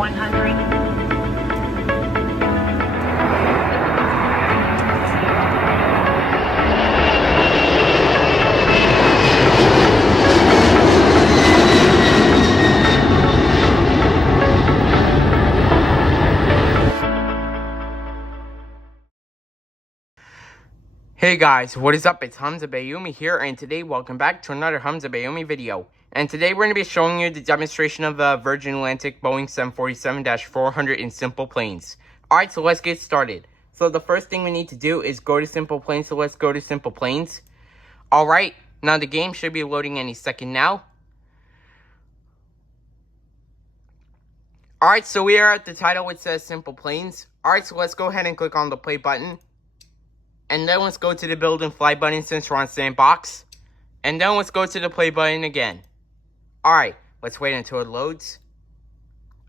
100. Hey guys, what is up? It's Hamza Bayoumi here, and today welcome back to another Hamza Bayoumi video. And today we're going to be showing you the demonstration of the Virgin Atlantic Boeing 747-400 in Simple Planes. Alright, so let's get started. So the first thing we need to do is go to Simple Planes, so let's go to Simple Planes. Alright, now the game should be loading any second now. Alright, so we are at the title which says Simple Planes. Alright, so let's go ahead and click on the play button. And then let's go to the build and fly button since we're on sandbox. And then let's go to the play button again. Alright, let's wait until it loads.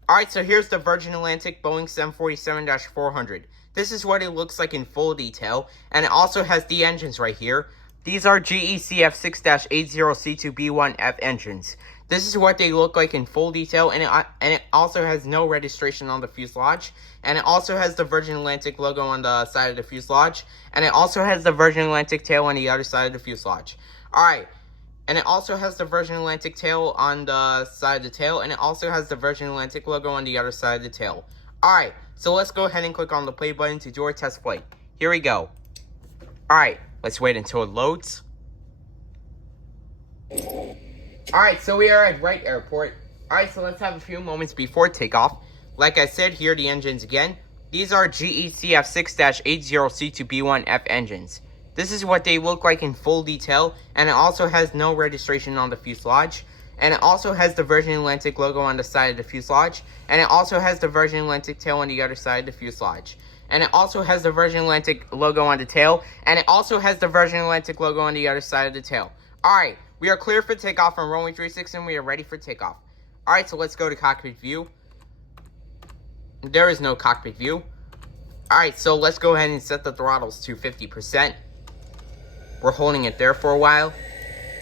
Alright, so here's the Virgin Atlantic Boeing 747-400. This is what it looks like in full detail. And it also has the engines right here. These are GECF6-80C2B1F engines. This is what they look like in full detail, and it also has no registration on the fuselage, and it also has the Virgin Atlantic logo on the side of the fuselage, and it also has the Virgin Atlantic tail on the other side of the fuselage. Alright, and it also has the Virgin Atlantic tail on the side of the tail, and it also has the Virgin Atlantic logo on the other side of the tail. Alright, so let's go ahead and click on the play button to do our test flight. Here we go. Alright, let's wait until it loads. Alright, so we are at Wright Airport. Alright, so let's have a few moments before takeoff. Like I said, here are the engines again. These are GECF6-80C2B1F engines. This is what they look like in full detail, and it also has no registration on the fuselage. And it also has the Virgin Atlantic logo on the side of the fuselage. And it also has the Virgin Atlantic tail on the other side of the fuselage. And it also has the Virgin Atlantic logo on the tail. And it also has the Virgin Atlantic logo on the other side of the tail. Alright, we are clear for takeoff on runway 36 and we are ready for takeoff. Alright, so let's go to cockpit view. There is no cockpit view. Alright, so let's go ahead and set the throttles to 50%. We're holding it there for a while.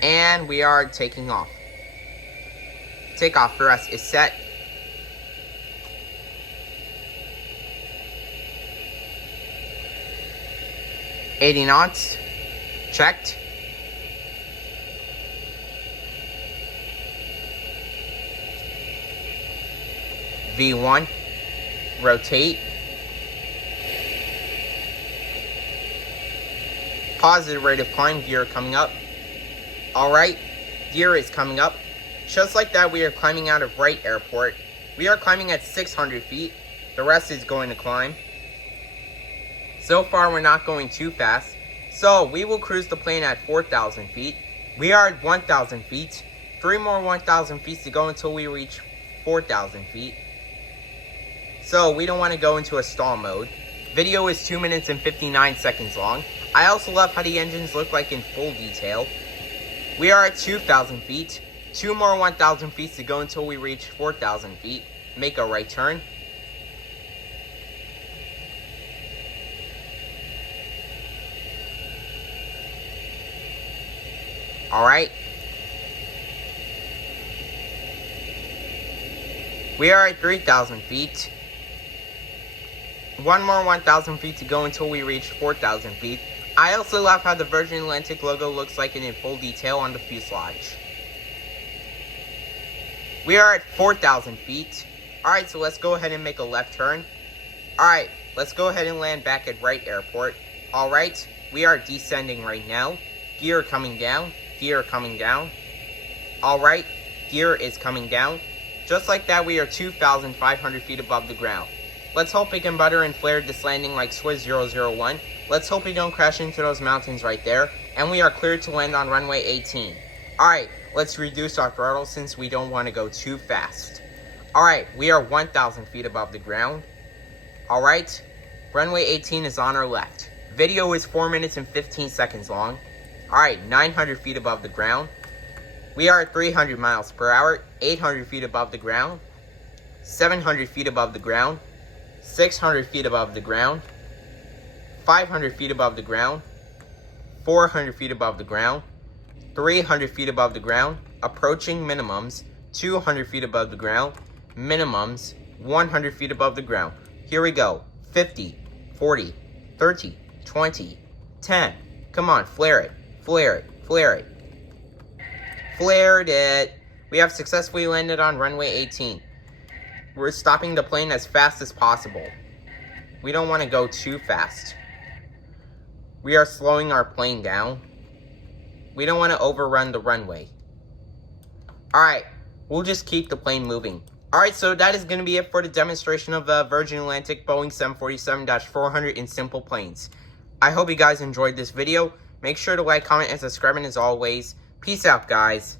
And we are taking off. Takeoff for us is set. $80 knots. Checked. V1. Rotate. Positive rate of climb, gear coming up. Alright, gear is coming up. Just like that, we are climbing out of Wright Airport. We are climbing at 600 feet. The rest is going to climb. So far, we're not going too fast. So, we will cruise the plane at 4,000 feet. We are at 1,000 feet. 3 more 1,000 feet to go until we reach 4,000 feet. So, we don't want to go into a stall mode. Video is 2 minutes and 59 seconds long. I also love how the engines look like in full detail. We are at 2,000 feet. 2 more 1,000 feet to go until we reach 4,000 feet. Make a right turn. Alright. We are at 3,000 feet. 1 more 1,000 feet to go until we reach 4,000 feet. I also love how the Virgin Atlantic logo looks like in full detail on the fuselage. We are at 4,000 feet. Alright, so let's go ahead and make a left turn. Alright, let's go ahead and land back at Wright Airport. Alright, we are descending right now. Gear coming down. Gear coming down. Alright, gear is coming down. Just like that, we are 2,500 feet above the ground. Let's hope we can butter and flare this landing like Swiss 001. Let's hope we don't crash into those mountains right there. And we are cleared to land on runway 18. Alright, let's reduce our throttle since we don't want to go too fast. Alright, we are 1,000 feet above the ground. Alright, runway 18 is on our left. Video is 4 minutes and 15 seconds long. Alright, 900 feet above the ground. We are at 300 miles per hour, 800 feet above the ground. 700 feet above the ground. 600 feet above the ground, 500 feet above the ground, 400 feet above the ground, 300 feet above the ground, approaching minimums, 200 feet above the ground, minimums, 100 feet above the ground. Here we go. 50, 40, 30, 20, 10. Come on, flare it, flare it, flare it. Flared it. We have successfully landed on runway 18. We're stopping the plane as fast as possible. We don't want to go too fast. We are slowing our plane down. We don't want to overrun the runway. Alright, we'll just keep the plane moving. Alright, so that is going to be it for the demonstration of the Virgin Atlantic Boeing 747-400 in Simple Planes. I hope you guys enjoyed this video. Make sure to like, comment, and subscribe, and as always, peace out, guys.